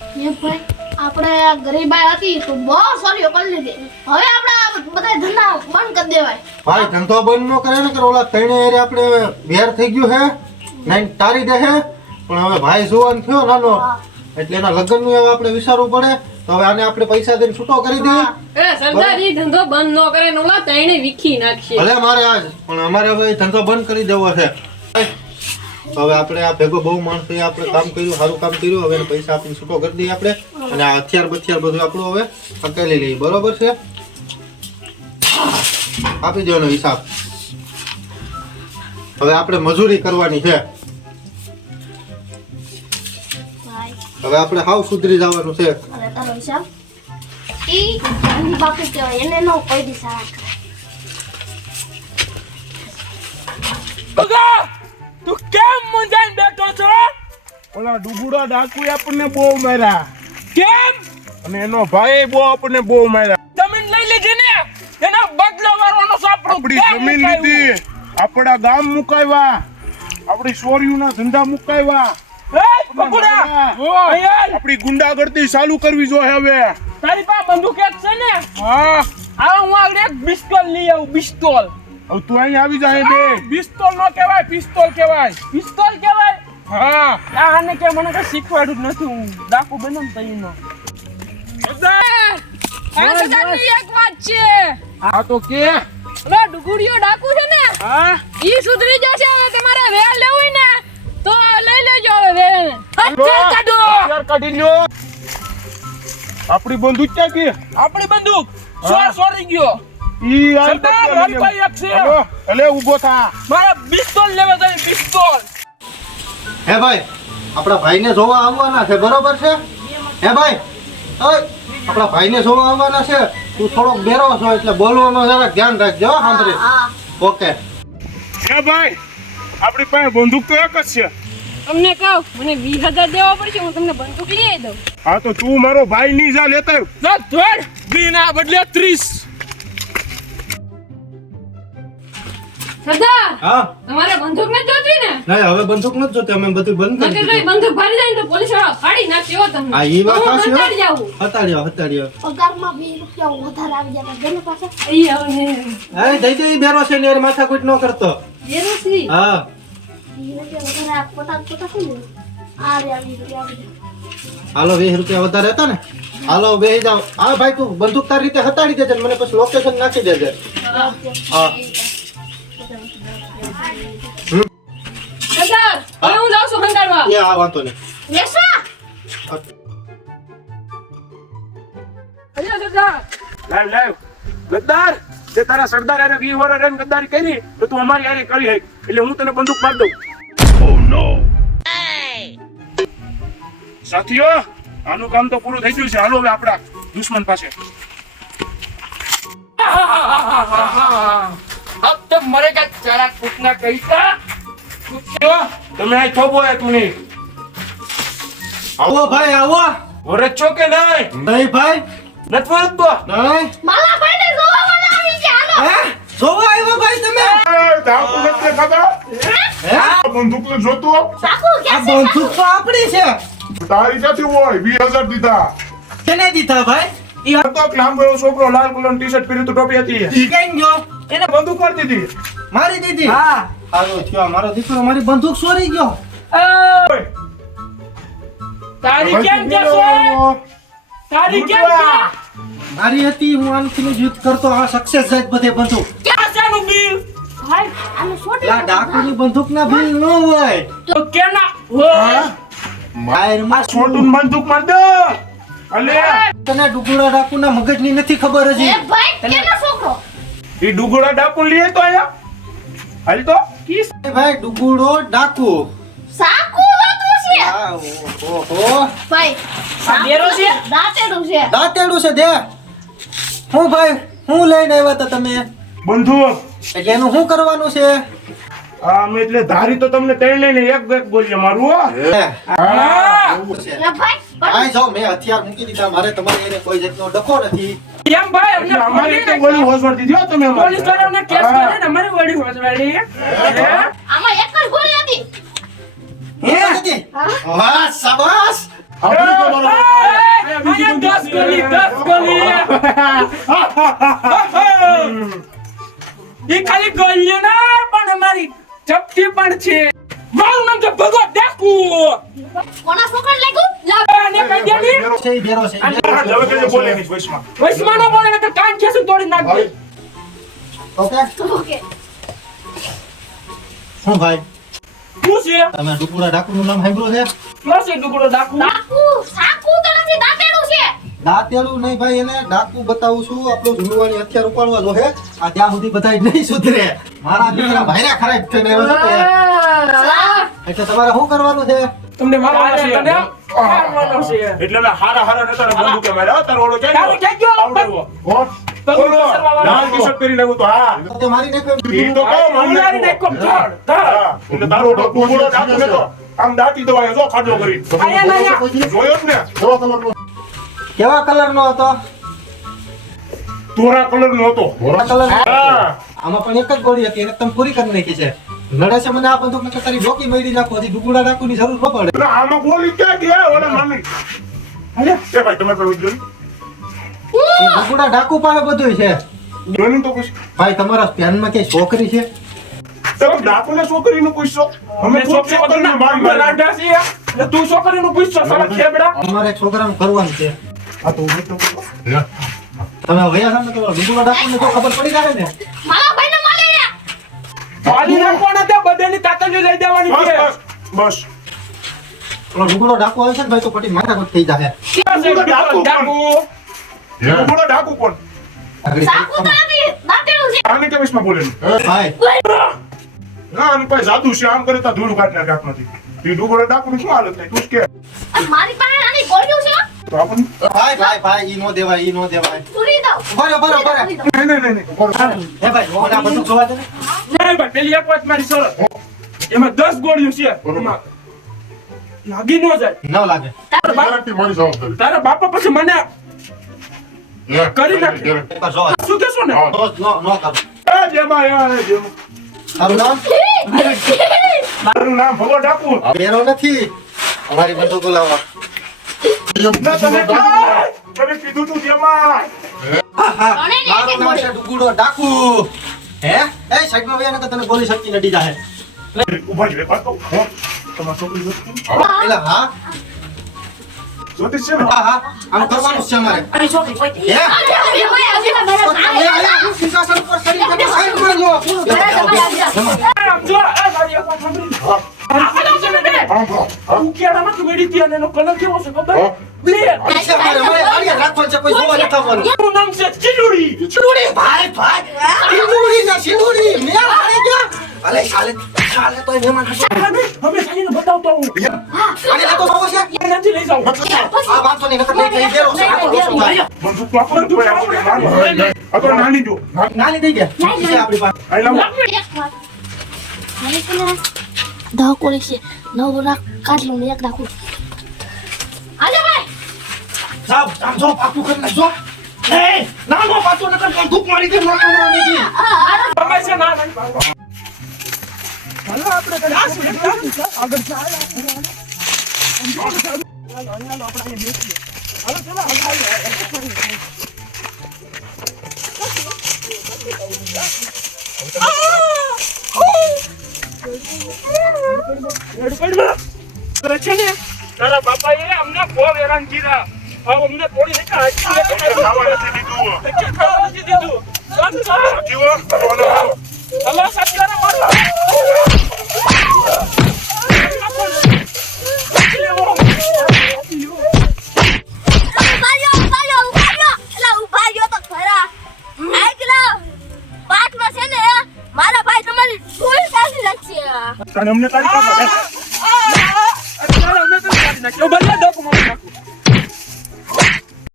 એ ભાઈ આપણે ગરીબાઈ હતી તો બહુ સોરીઓ કરી લીધી. હવે આપણે બધા ધંધા બંધ કરી દેવાય. ભાઈ ધંધો બંધ ન કરે ને કે ઓલા ત્રણે એરે આપણે વેર થઈ ગયું હે નાઈન તારી દે હે. પણ હવે ભાઈ જુવાન થયો નાનો એટલે એના લગ્નનું હવે આપણે વિચારવું પડે. તો હવે આને આપણે પૈસા દઈને છૂટો કરી દઈએ. એ સરદાર ધંધો બંધ ન કરે ને ઓલા તઈને વીખી નાખશે ભલે મારે આજ પણ અમારે હવે ધંધો બંધ કરી દેવો છે. હવે આપણે આ ભેગો બહુ માણસો આપણે કામ કર્યું, સારું કામ કર્યું. હવે પૈસા આપીને છૂટો કરી દઈએ આપણે. અને આ હથિયાર બથિયાર બધું આપણું હવે હકેલી લઈએ. બરોબર છે? આપી દેવાનો હિસાબ. હવે આપણે મજૂરી કરવાની છે. હવે આપણે હાવ સુધરી જવાનું છે. હવે તારો હિસાબ? ઈ બાપુ કહેવાય. એને નો કોઈ દી ઓલા ડુગુડા ડાકુ આપણને બહુ માર્યા. કેમ? અને એનો ભાઈ બહુ આપણને બહુ માર્યા. જમીન લઈ લીધી ને? એનો બદલો વાળવાનો સાપડો આપણી જમીન લીધી. આપણા ગામ મુકાવ્યા. આપણી સોરીઓના ધંધા મુકાવ્યા. આપણી ગુંડાગર્દી ચાલુ કરવી જોઈએ હવે. તારી પાસે બંદૂક એક છે ને? હા. આ હું આગળ એક પિસ્તોલ લઈ આવું પિસ્તોલ. હવે તું અહીં આવી જાય બે પિસ્તોલ નો કહેવાય પિસ્તોલ કહેવાય. પિસ્તોલ કહેવાય? હા. આને કે મને કઈ શીખવાડ્યું નથી હું. ડાકુ બને ને તઈનો એક વાત છે. આ તો કે. લો ડુગુડિયો ડાકુ છે ને? હા. ઈ સુધરી જશે હવે તમારે વેલ લેવું ને તો લઈ લેજો હવે વેલ. હથિયાર કાઢો. હથિયાર કાઢી લ્યો. આપણી બંદૂક ક્યાં ગઈ? આપણી બંદૂક. સોર સોરી ગયો. ઈ આ સરદાર, છે. હાલો, એટલે ઊભો થા. મારા પિસ્તોલ લેવા જાય પિસ્તોલ. હે ભાઈ આપણા ભાઈને જોવા આવવાના છે બરોબર છે? હે ભાઈ ઓય આપણા ભાઈને જોવા આવવાના છે. તું થોડોક બેરો છો એટલે બોલવામાં જરા ધ્યાન રાખજો હો, સાંભળી હા. ઓકે. હે ભાઈ આપણી પાસે બંદૂક તો એક જ છે. તમને કહું મને વીસ હજાર દેવા પડશે હું તમને બંદૂક લઈ આવી દઉં. હા તો તું મારો ભાઈ નહીં જા લેતા. જા ધોડ વી ના બદલે 30 સરદાર હા? તમારે બંદૂક નથી જોતી ને? નહીં હવે બંદૂક નથી જોતી અમે બધું બંધ કરી દીધું. બંદૂક ભારી જાય તો પોલીસવાળા ફાડી નાખશે હો તમને. હા ઈ વાત સાચી હો. કંટાળી જાઉં. હતાડ્યો હતાડ્યો પગારમાં બે રૂપિયા વધારે આવી જાય બેનો પાસે ઈ હવે. એ બેરો છે ને માથા માથાકૂટ ન કરતો. હા. છે હાલો વીસ રૂપિયા વધારે હતા ને? હાલો બેસી જાઓ. હા ભાઈ તું બંદૂક તારી રીતે હતાડી દેજે મને પછી લોકેશન નાખી દેજે. હા. છું કંટાળવા એ આ વાંધો નહીં લેસા અરે સરદાર લાવ લાવ ગદ્દાર તે તારા સરદાર હારે વી વર રન ગદ્દારી કરી તો તું અમારી હારે કરી હે એટલે હું તને બંદૂક માર દઉં ઓ નો સાથીઓ આનું કામ તો પૂરું થઈ ગયું છે હાલો હવે આપણા દુશ્મન પાસે अब तो मरेगा चारा कूटना कैसा તમે અહીં થોભો એક મિનિટ આવો ભાઈ આવો. વરજ છો કે નહીં? નહીં ભાઈ. નથી વરજતો નહીં. માલા ભાઈને જોવા મને આવી હાલો. હે? જોવા આવ્યો ભાઈ તમે? ધાકુ નથી ખાતા હે? બંદૂક ને જોતો? સાકુ કે આ બંદૂક તો આપણી છે. તારી ક્યાંથી હોય? વીસ હજાર દીધા. કેને દીધા ભાઈ? ઈ હતો લાંબો એવો છોકરો લાલ કલર ટી શર્ટ પહેર્યું તો ટોપી હતી ઈ કેમ ગયો? એને બંદૂક મારી દીધી. મારી દીધી? હા. હાલો થયો મારો દીકરો. મારી બંદૂક સોરી ગયો. તારી કેમ કે તારી કેમ. છે? મારી હતી હું આનથી યુદ્ધ કરતો આ સક્સેસ જાય બધે બંદૂક. ક્યાં છે બિલ? ભાઈ આને છોટી આ ડાકુની બંદૂક ના બિલ ન હોય. તો કેના? હોય મારમાં છોટું બંદૂક માર દે. અલે. તને ડુગુડા ડાકુના મગજની નથી ખબર એ હજી ભાઈ કેનો છોકરો? એ ડુગુડા ડાકુ લઈએ તો આયા હાલ તો. કિસ ભાઈ ડુગુડો ડાકુ. સાકુ લાતું છે? આ ઓહો ભાઈ આ બેરો છે? દાંતેડું છે? દાંતેડું છે દે. હું ભાઈ હું લઈને આવ્યા હતા તમે. બંધુ. એટલે એનું શું કરવાનું છે? આ અમે એટલે ધારી તો તમને ત્રણ લઈને એક એક બોલીએ મારું હે, હા. એવું છે. એ ભાઈ ભાઈ જાઓ મેં હથિયાર મૂકી દીધા મારે તમારે એને કોઈ જાતનો ડખો નથી. કેમ ભાઈ અમને અમારે રીતે ગોળી હોસવાડ દીધી તમે અમારી. પોલીસવાળા અમને કેસ કરે ને અમારે વડી હોજવાડી આમાં એક જ ગોળી હતી. હે? હતી વાહ શાબાશ. દસ ગલી દસ ગલી એ ખાલી ગલીઓ ના પણ અમારી ચપટી પણ છે. મારું નામ છે ભગત ડાકુ. કોના છોકરાને લાગ્યું? શું ભાઈ? શું છે? તમે ડુકુડા ડાકુનું નામ સાંભળ્યું છે? શું છે ટુકડો ડાકુ? ડાકુ સાકુ તો નથી દાંતેડું છે. દાંતેલું નહીં ભાઈ એને ડાકુ બતાવું છું. આપણો જુનવાણી હથિયાર ઉપાડવા જો હે. આ ત્યાં સુધી બધાય નહીં સુધરે. મારા દીકરા ભાઈરા ખરાબ થઈને આવ્યો છે એટલે તમારે શું કરવાનું છે? તમને મારવાનો છે તને મારવાનો છે એટલે હારા બંદૂકે માર્યા. તારો તારો? ગયો? આવડે લાલ ટી-શર્ટ તો હા. તે મારી તો કહો, મારી. એટલે તારો. આમ દાટી દવાયો, જો ખાડો કરી. આયા ને આયા. જોયો જ ને? કેવા કલર નો હતો તોરા કલર નો હતો. કલર આમાં પણ એક જ ગોળી હતી એને તમે પૂરી કરી નાખી છે છે મને આ બંદૂક નકર તારી ડોકી મળી નાખો હજી ડુગુડા નાખવાની જરૂર ન પડે એટલે આમાં ગોલી ક્યાં ગયા? ઓલા નાની. એ ભાઈ, તમે કોઈ જોયું? ડુગુડા ડાકુ પાસે બધું છે જોયું તો પૂછ. ભાઈ તમારા ધ્યાનમાં કઈ છોકરી છે તમે ડાકુને છોકરીનું પૂછશો? અમે છોકરીને મારી મારી. રાંડા છીએ. તું છોકરીનું પૂછશો, સાલા ખેબડા. અમારે છોકરાનું કરવાનું છે આ તો તો તમે વયા સામે તો ડુગુડા ડાકુને જો ખબર પડી જાય ને મારા ભાઈને મારે મારી તે બધાની લઈ દેવાની છે. બસ, બસ. ડાકુ આવે ને ભાઈ તો પટી માથાકૂટ થઈ જાય ડાકુ ડાકુ? ડાકુ કોણ? આગળ સાકુ તો નથી દાંતેડું છે આને કેમ વિશમાં બોલે ભાઈ ના આની પાસે જાદુ છે આમ કરે તો ધૂળ કાઢી નાખે આપણાથી. ઈ ડાકુ નું શું હાલત થાય? તું કે. મારી પાસે આની ગોળીઓ છે ભાઈ ભાઈ ભાઈ ઈ નો દેવાય ઈ નો દેવાય પૂરી દઉં બરો બરો બરો નહીં, નહીં, નહીં, નહીં. હે ભાઈ મને આ જોવા દે ને ભાઈ, પેલી એક વાત મારી સરળ. એમાં દસ ગોળીઓ છે. લાગી ન જાય. ન લાગે. તારા બાપા પછી મને કરી નાખે. શું કેશો ને. તારું નામ? ભગો ડાકુ બેરો નથી. અમારી બંદૂક લાવો ના, તમે કીધું તું જેમાં. હા હા. મારું નામ છે ડુગુડો ડાકુ હે? એ સાઈડમાં તને ગોળી શક્તિ નડી જાહે. ઊભા જ રહે, વાત કહું. છોકરી એલા હા જોતી છે હા હા. આમ કરવાનું છે અમારે. અરે, અરે, ભાઈ, આજે તો મારા તો ભાઈ તમે અહીંયા સિંહાસન પર ચડી તમે સાઈડ કરજો. આમ જો, એ મારી વાત સાંભળી. આ કલર છે ને બે. આમ કહો. હા? ઉકિયાણામાં તું મેળી હતી અને એનો કલર કેવો છે ખબર? ગયા. નાની. જો. નાની દે છે આપણી પાસે? દહ કોળી છે નવ રાખ કાઢ લઉં એક રાખું. સાવ આમ જો પાકું કરી નાખજો. એ નાનો પાછો નકર કોઈ ધૂપ મારી દે મોટો મારી દે તમે છે ના નહીં ચાલો આપણે કઈ આ સુધી આગળ ચાલ છે ને તારા બાપાએ અમને બહુ હેરાન કીધા અમને થોડી ખાવા નથી દીધું. ખાવા નથી દીધું. અલ્લાહ સત્યારે મારો ઉભાર્યો ઉભાર્યો ઉભાર્યો એલા ઉભાર્યો તો